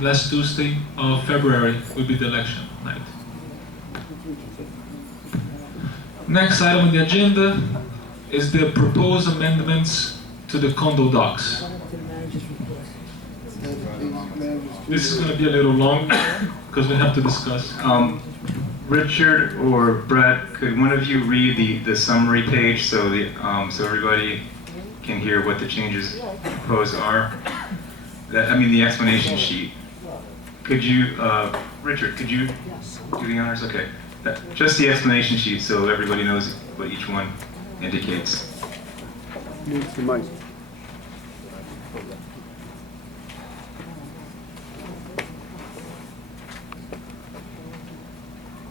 last Tuesday of February will be the election night. Next item on the agenda is the proposed amendments to the condo docs. This is going to be a little long because we have to discuss. Richard or Brett, could one of you read the summary page so so everybody can hear what the changes proposed are? The explanation sheet. Could you, Richard, could you do the honors? Okay. Just the explanation sheet so everybody knows what each one indicates. Needs the mic.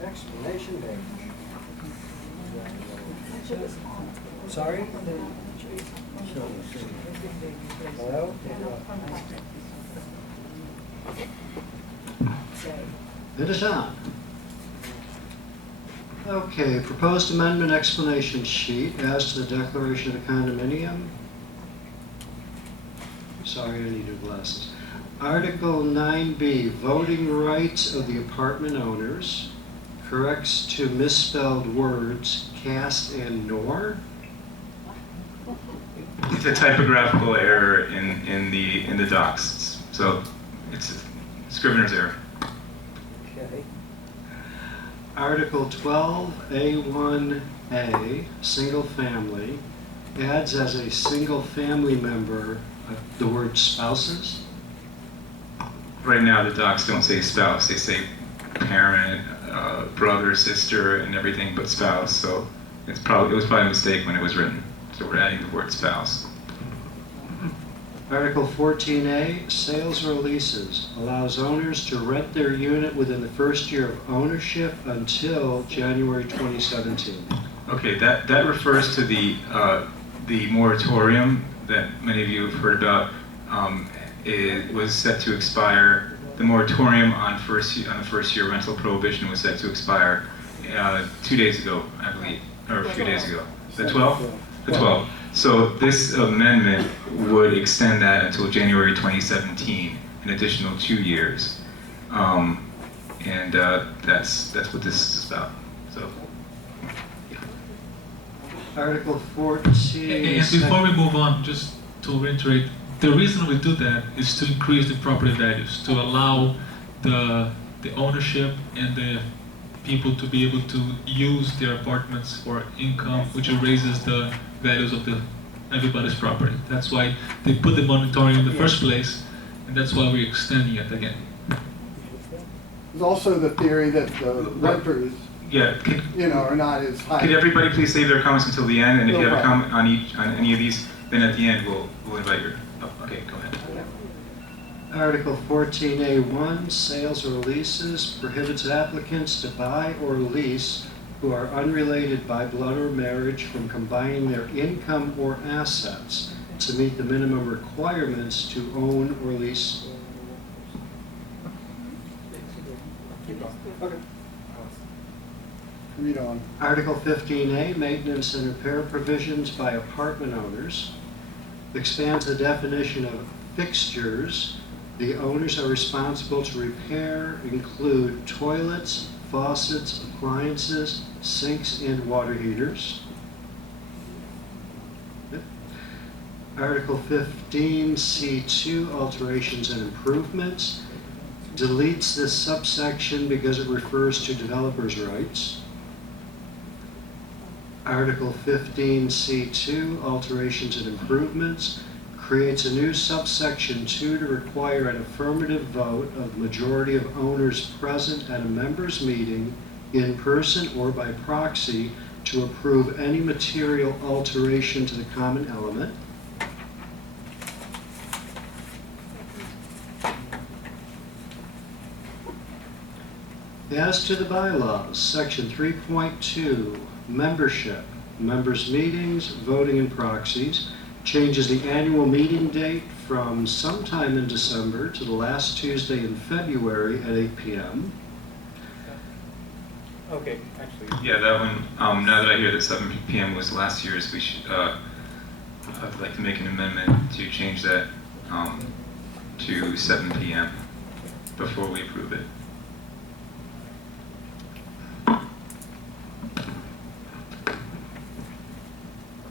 Explanation page. Sorry? Hello? It is on. Okay, proposed amendment explanation sheet as to the declaration of the condominium. Sorry, I need your glasses. Article 9B, voting rights of the apartment owners. Corrects to misspelled words, cast and nor. It's a typographical error in the docs, so it's a scrivener's error. Okay. Article 12A1A, single family, adds as a single family member the word spouses. Right now, the docs don't say spouse; they say parent, brother, sister, and everything but spouse. So it was probably a mistake when it was written. So we're adding the word spouse. Article 14A, sales or leases, allows owners to rent their unit within the first year of ownership until January 2017. Okay, that refers to the moratorium that many of you have heard about. It was set to expire. The moratorium on the first year rental prohibition was set to expire 2 days ago, I believe, or a few days ago. The 12th? The 12th. So this amendment would extend that until January 2017, an additional 2 years. That's what this is about. So, yeah. Article 14. And before we move on, just to reiterate, the reason we do that is to increase the property values, to allow the ownership and the people to be able to use their apartments for income, which raises the values of everybody's property. That's why they put the moratorium in the first place, and that's why we're extending it again. There's also the theory that the renters, are not as high. Could everybody please save their comments until the end, and if No you have problem. a comment on any of these, then at the end we'll invite your. Oh, okay, go ahead. Article 14A1, sales or leases, prohibits applicants to buy or lease who are unrelated by blood or marriage from combining their income or assets to meet the minimum requirements to own or lease. Okay. Read on. Article 15A, maintenance and repair provisions by apartment owners, expands the definition of fixtures the owners are responsible to repair include toilets, faucets, appliances, sinks, and water heaters. Article 15C2, alterations and improvements, deletes this subsection because it refers to developers' rights. Article 15C2, alterations and improvements, creates a new subsection 2 to require an affirmative vote of the majority of owners present at a members' meeting in person or by proxy to approve any material alteration to the common element. As to the bylaws, section 3.2, membership, members' meetings, voting and proxies, changes the annual meeting date from sometime in December to the last Tuesday in February at 8 p.m. Okay, actually. Yeah, that one, now that I hear that 7 p.m. was last year's, we should, I'd like to make an amendment to change that to 7 p.m. before we approve it.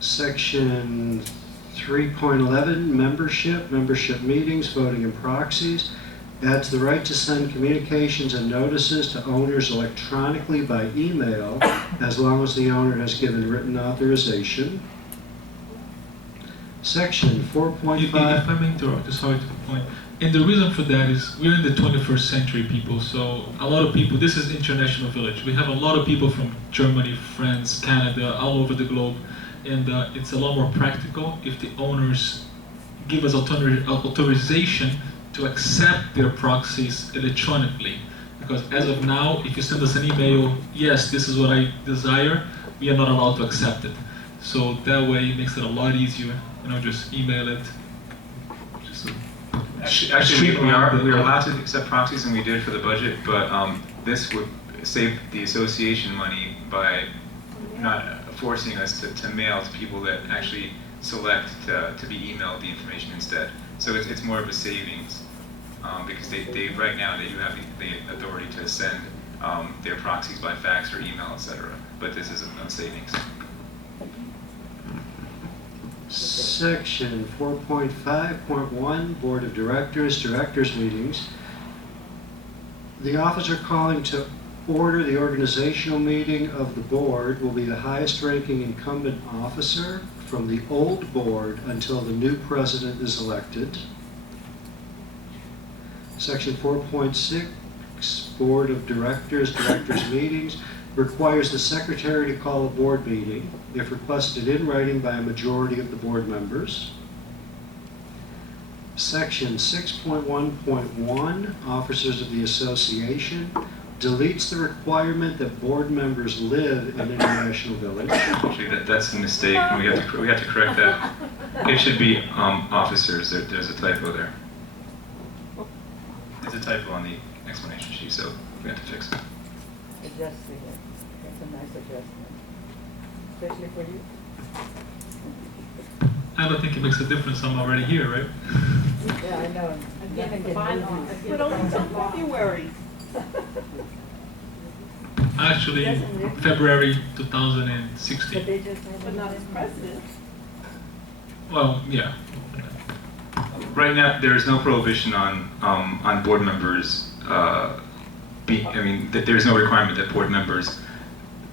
Section 3.11, membership meetings, voting and proxies. Adds the right to send communications and notices to owners electronically by email as long as the owner has given written authorization. Section If 4.5. I may interrupt, just sorry to the point. And the reason for that is we're in the 21st century, people. So a lot of people, this is international village. We have a lot of people from Germany, France, Canada, all over the globe. And it's a lot more practical if the owners give us authorization to accept their proxies electronically. Because as of now, if you send us an email, yes, this is what I desire, we are not allowed to accept it. So that way it makes it a lot easier, just email it. Just Actually, we are allowed to accept proxies, and we did for the budget, but this would save the association money by not forcing us to mail to people that actually select to be emailed the information instead. So it's more of a savings because they right now they do have the authority to send their proxies by fax or email, etc. But this is a savings. Section 4.5.1, Board of Directors meetings. The officer calling to order the organizational meeting of the board will be the highest ranking incumbent officer from the old board until the new president is elected. Section 4.6, Board of Directors meetings, requires the secretary to call a board meeting if requested in writing by a majority of the board members. Section 6.1.1, Officers of the Association, deletes the requirement that board members live in International Village. Actually, that's a mistake. We have to correct that. It should be officers. There's a typo there. There's a typo on the explanation sheet, so we have to fix it. Adjusting it. That's a nice adjustment. Especially for you. I don't think it makes a difference. I'm already here, right? Yeah, I know. Again, the bylaw, but only until February. Actually, February 2016. But they just have. But not as president. Well, yeah. Right now, there is no prohibition on board members. There's no requirement that board members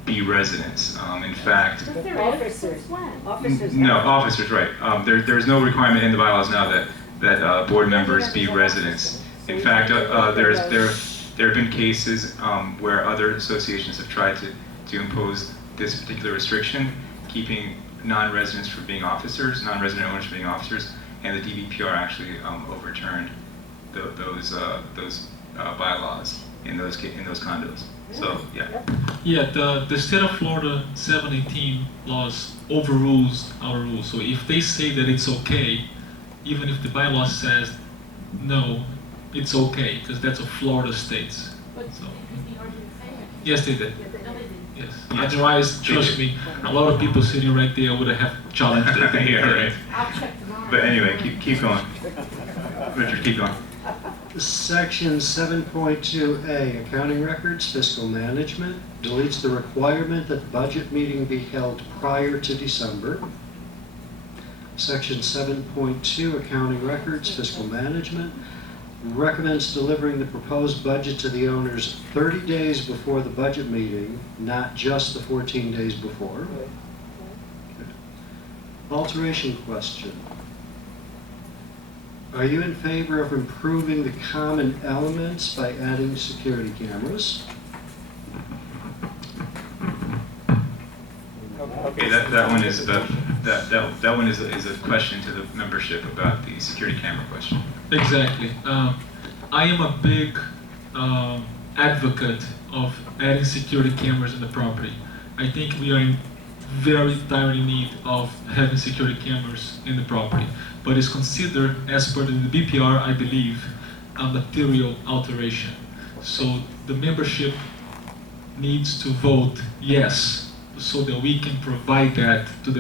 be residents. In fact, But there is, Officers. since when? Officers. no, officers, right. There's no requirement in the bylaws now that board members be residents. In fact, there have been cases where other associations have tried to impose this particular restriction, keeping non-residents from being officers, non-resident owners from being officers, and the DVPR actually overturned those bylaws in those condos. So yeah. Yeah, the state of Florida 718 laws overrules our rules. So if they say that it's okay, even if the bylaw says no, it's okay, because that's a Florida state. But So, the ordinance say it. yes, they did. No, they didn't. Yes. Yes. Otherwise, They trust did. me, a lot of people sitting right there would have challenged it. Yeah, right. I'll check tomorrow. But anyway, keep going. Richard, keep going. Section 7.2A, Accounting Records, Fiscal Management, deletes the requirement that the budget meeting be held prior to December. Section 7.2, Accounting Records, Fiscal Management, recommends delivering the proposed budget to the owners 30 days before the budget meeting, not just the 14 days before. Alteration question. Are you in favor of improving the common elements by adding security cameras? Okay, that one is that one is a question to the membership about the security camera question. Exactly. I am a big advocate of adding security cameras in the property. I think we are in very dire need of having security cameras in the property, but it's considered, as per the BPR, I believe, a material alteration. So the membership needs to vote yes, so that we can provide that to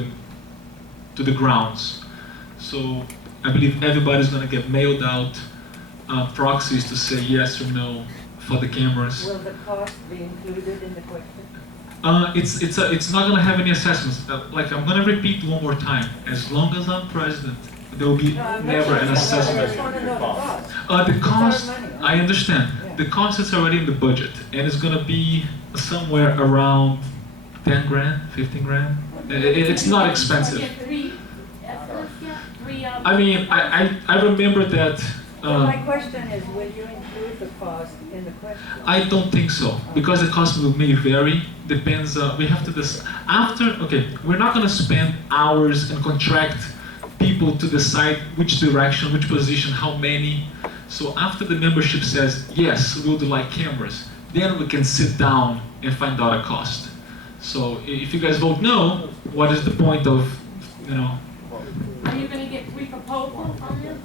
the grounds. So I believe everybody's going to get mailed out proxies to say yes or no for the cameras. Will the cost be included in the question? It's not gonna have any assessments. Like, I'm gonna repeat one more time. As long as I'm president, there will be never an I just assessment. want to know the cost. The cost, It's our money, huh? I understand. Yeah. The cost is already in the budget, and it's gonna be somewhere around 10 grand, 15 grand. It's not expensive. I mean, I remember that. Well, my question is, will you include the cost in the question? I don't think so, because the cost may vary. Depends. We have to after. Okay, we're not gonna spend hours and contract people to decide which direction, which position, how many. So after the membership says yes, we would like cameras, then we can sit down and find out a cost. So if you guys vote no, what is the point of, you know? Are you gonna get 3 proposals on this?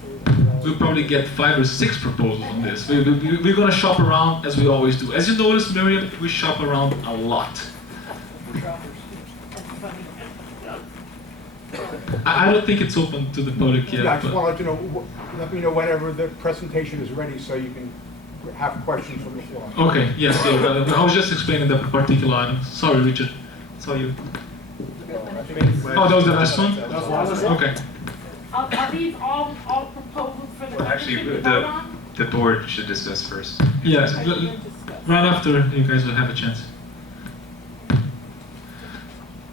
We'll probably get 5 or 6 proposals on this. We're gonna shop around as we always do. As you notice, Miriam, we shop around a lot. That's funny. I don't think it's open to the public yet. Yeah, I just but- want to let you know, let me know whenever the presentation is ready so you can have questions from the floor. Okay, yes, I was just explaining that particular item. Sorry, Richard. Saw you. Oh, that was the last one? Okay. Are these all proposals for the Well, actually, membership to vote on? the board should discuss first. Yes, right after you guys will have a chance.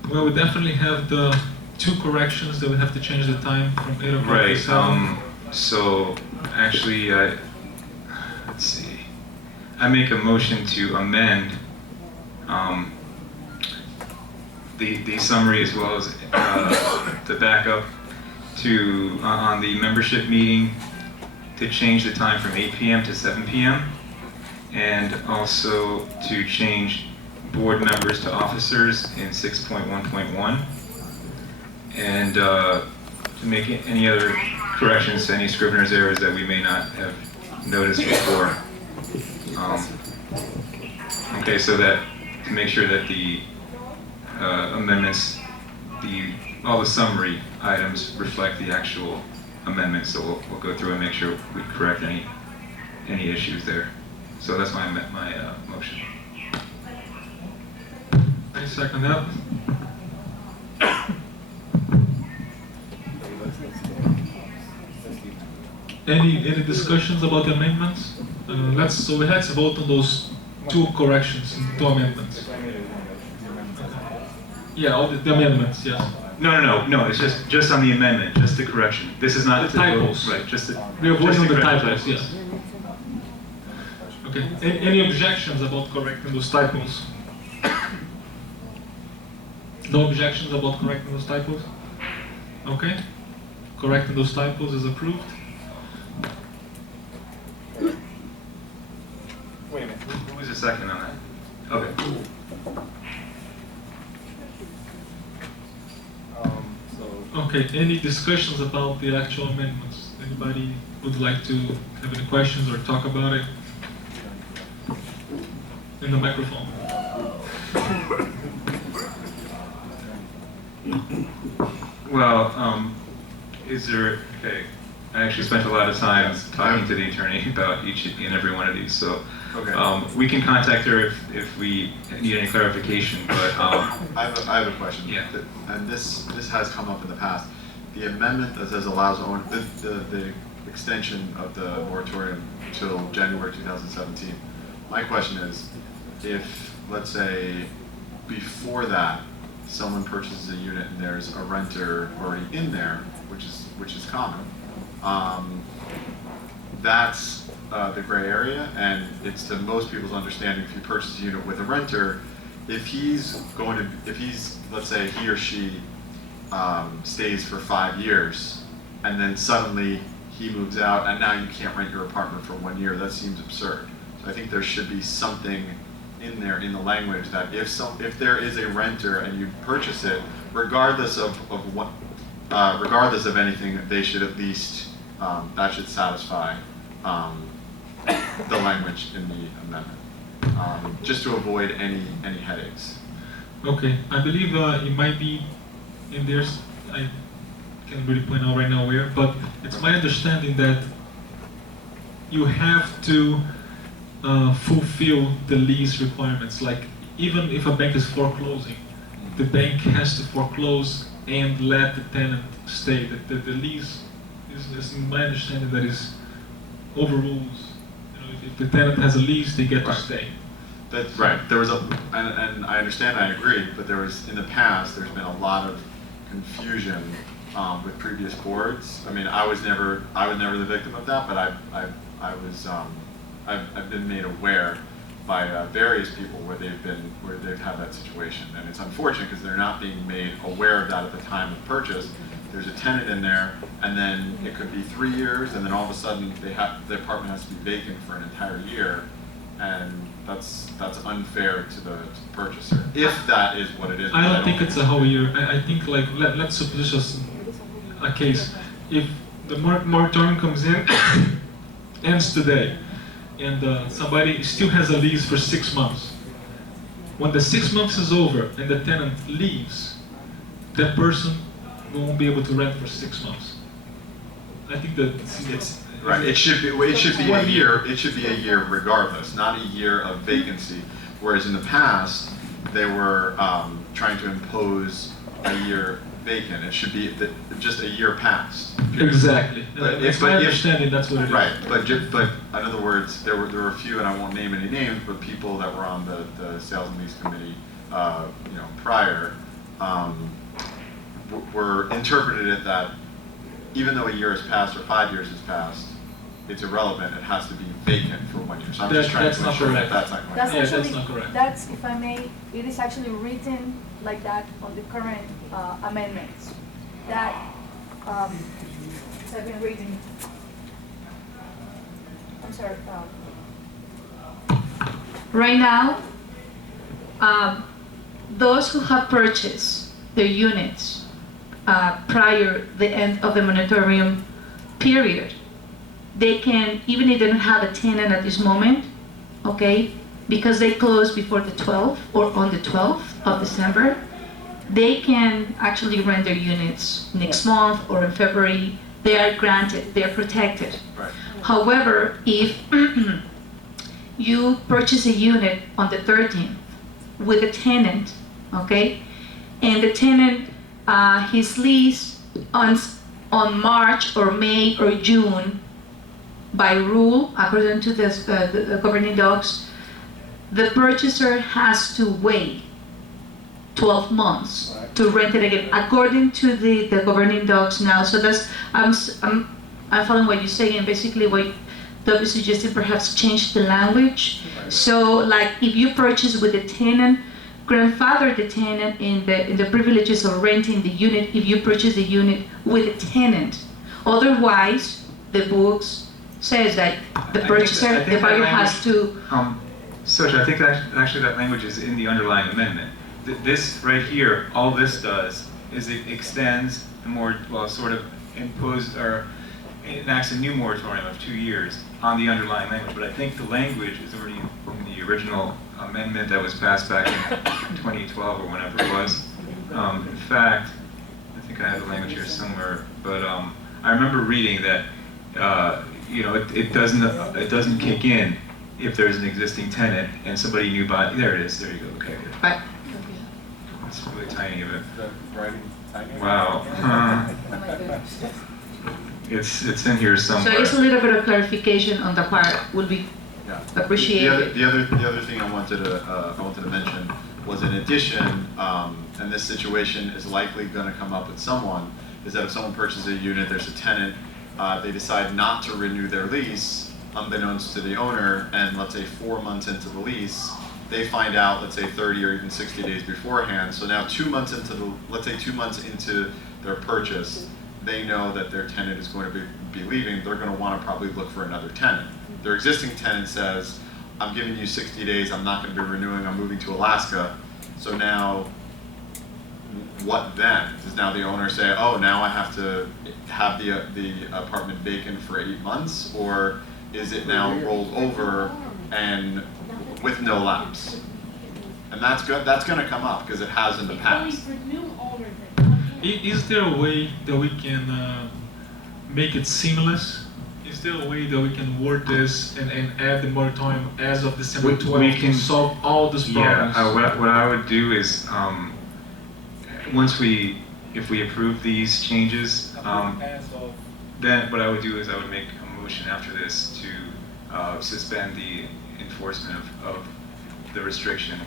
Well, we definitely have the 2 corrections that we have to change the time from 8 o'clock to Right, 7. so actually, let's see. I make a motion to amend the summary as well as the backup to, on the membership meeting, to change the time from 8 p.m. to 7 p.m. and also to change board members to officers in 6.1.1. And to make any other corrections to any Scrivener's errors that we may not have noticed before. Okay, so that to make sure that the amendments, all the summary items reflect the actual amendments. So we'll go through and make sure we correct any issues there. So that's my motion. I second that. Any discussions about the amendments? So let's vote on those 2 corrections, 2 amendments. Yeah, all the amendments, yes. No, it's just on the amendment, just the correction. This is not The typos. Right, just the. We are voting on the correction. typos, yes. Okay, any objections about correcting those typos? No objections about correcting those typos? Okay, correcting those typos is approved. Wait a minute, who was the second on that? Okay. Okay, any discussions about the actual amendments? Anybody would like to have any questions or talk about it? In the microphone. Well, is there, okay, I actually spent a lot of time talking to the attorney about each and every one of these, so we can contact her if we need any clarification, but I have a question. Yeah. And this has come up in the past. The amendment that says allows the extension of the moratorium till January 2017. My question is, if, let's say, before that, someone purchases a unit and there's a renter already in there, which is common, that's the gray area, and it's to most people's understanding, if you purchase a unit with a renter, if he's, let's say he or she stays for 5 years, and then suddenly he moves out, and now you can't rent your apartment for 1 year, that seems absurd. So I think there should be something in there in the language that if there is a renter and you purchase it, regardless of what, regardless of anything, they should at least that should satisfy the language in the amendment, just to avoid any headaches. Okay, I believe it might be in there. I can't really point out right now where, but it's my understanding that you have to fulfill the lease requirements. Like even if a bank is foreclosing, the bank has to foreclose and let the tenant stay. The lease is in my understanding that is overrules. If the tenant has a lease, they get to stay. That's right. There was and I understand, I agree, but there was, in the past, there's been a lot of confusion with previous boards. I mean, I was never the victim of that, but I've been made aware by various people where they've had that situation, and it's unfortunate because they're not being made aware of that at the time of purchase. There's a tenant in there, and then it could be 3 years, and then all of a sudden the apartment has to be vacant for an entire year, and that's unfair to the purchaser, if that is what it is. I don't think it's a whole year. I think, like, let's suppose a case. If the moratorium comes in, ends today, and somebody still has a lease for 6 months. When the 6 months is over and the tenant leaves, that person won't be able to rent for 6 months. I think that it's right. It should be a year. It should be a year regardless, not a year of vacancy. Whereas in the past, they were trying to impose a year vacant. It should be just a year past. Exactly. But it's my understanding that's what it is. Right. But in other words, there were a few, and I won't name any names, but people that were on the sales and lease committee, prior. Were interpreted it that even though a year has passed or 5 years has passed, it's irrelevant. It has to be vacant for 1 year. So I'm just trying to ensure that that's not going That's to actually, that's not correct. That's, if I may, it is actually written like that on the current amendments. That, I've been reading. I'm sorry. Right now, those who have purchased their units prior the end of the moratorium period, they can, even if they don't have a tenant at this moment, okay, because they close before the 12th or on the 12th of December, they can actually rent their units next month or in February. They are granted, they are protected. Right. However, if you purchase a unit on the 13th with a tenant, okay, and the tenant, his lease on March or May or June, by rule, according to the governing docs, the purchaser has to wait 12 months to rent it again, according to the governing docs now. So that's, I'm following what you're saying, and basically what Doug is suggesting, perhaps change the language. So, like, if you purchase with a tenant, grandfather the tenant in the privileges of renting the unit if you purchase the unit with a tenant. Otherwise, the books says that the purchaser, the buyer has to. Socha, I think that actually that language is in the underlying amendment. This right here, all this does is it extends sort of imposed or enacts a new moratorium of 2 years on the underlying language. But I think the language is already in the original amendment that was passed back in 2012 or whenever it was. In fact, I think I have the language here somewhere, but I remember reading that it doesn't kick in if there's an existing tenant and somebody new buy. There it is. There you go. Okay. Right. It's really tiny of it. writing tiny. Wow. It's in here So somewhere. just a little bit of clarification on the part would be Yeah. appreciated. The other thing I wanted to mention was, in addition, and this situation is likely going to come up with someone, is that if someone purchases a unit, there's a tenant, they decide not to renew their lease, unbeknownst to the owner, and let's say 4 months into the lease, they find out, let's say 30 or even 60 days beforehand. So now 2 months let's say 2 months into their purchase, they know that their tenant is going to be leaving. They're going to want to probably look for another tenant. Their existing tenant says, I'm giving you 60 days, I'm not going to be renewing, I'm moving to Alaska. So now, what then? Does now the owner say, oh, now I have to have the apartment vacant for 8 months? Or is it now rolled over and with no lapse? And that's good. That's going to come up because it has in the past. Only for new owners that come in. Is there a way that we can make it seamless? is there a way that we can word this and add the moratorium as of December 12th We can to solve all these problems? Yeah, what I would do is, if we approve these changes, then what I would do is I would make a motion after this to suspend the enforcement of the restriction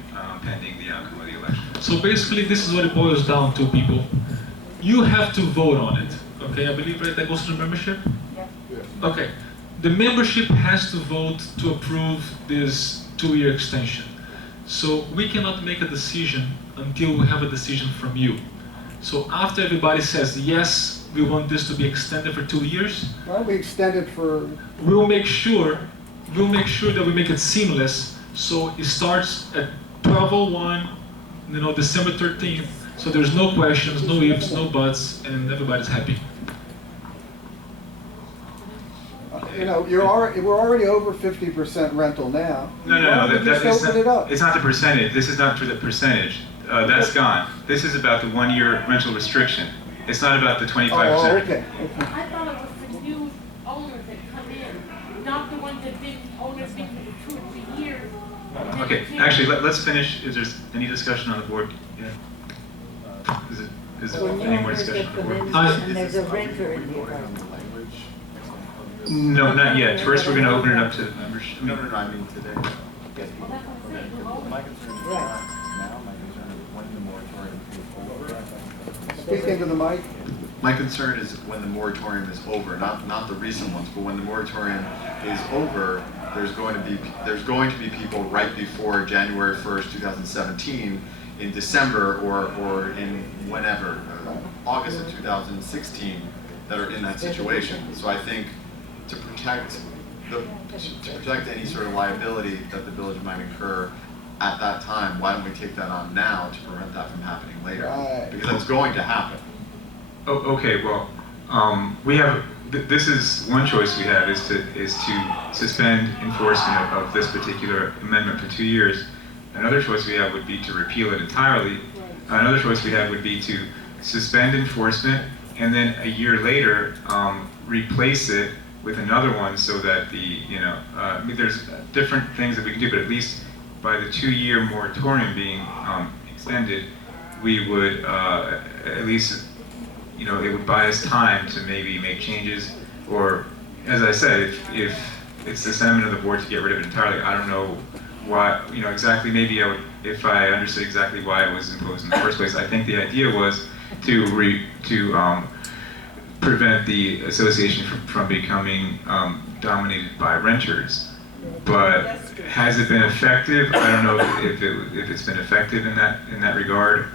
pending the outcome of the election. So basically, this is what it boils down to, people. You have to vote on it, okay? I believe, right, that goes to the membership? Yeah. Okay. The membership has to vote to approve this 2-year extension. So we cannot make a decision until we have a decision from you. So after everybody says, yes, we want this to be extended for 2 years, Why don't we extend it for, we'll make sure that we make it seamless. So it starts at 12:01, December 13th. So there's no questions, no ifs, no buts, and everybody's happy. we're already over 50% rental now. No, Why don't we that just is open it up? it's not the percentage. This is not for the percentage. That's gone. This is about the 1-year rental restriction. It's not about the 25%. Oh, okay. I thought it was the new owners that come in, not the ones that been, owners been for 2 or 3 years. Okay, actually, let's finish. Is there any discussion on the board? Yeah. Is there any more discussion on the board? And there's a renter in the apartment. No, not yet. First, we're going to open it up to members. No, I mean today. Well, that's what I'm saying. My concern is Right. not now, my concern is when the moratorium is over. Speak into the mic. My concern is when the moratorium is over, not the recent ones, but when the moratorium is over, there's going to be people right before January 1st, 2017, in December or in whenever, August of 2016, that are in that situation. So I think to protect any sort of liability that the village might incur at that time, why don't we take that on now to prevent that from happening later? Right. Because that's going to happen. Oh, okay, well, we have, this is one choice we have is to suspend enforcement of this particular amendment for 2 years. Another choice we have would be to repeal it entirely. Another choice we have would be to suspend enforcement and then a year later replace it with another one so that there's different things that we can do, but at least by the 2-year moratorium being extended, we would at least, it would buy us time to maybe make changes, or, as I said, if it's the sentiment of the board to get rid of it entirely, I don't know why, exactly, maybe I would, if I understood exactly why it was imposed in the first place. I think the idea was to prevent the association from becoming dominated by renters. But has it been effective? I don't know if it's been effective in that regard.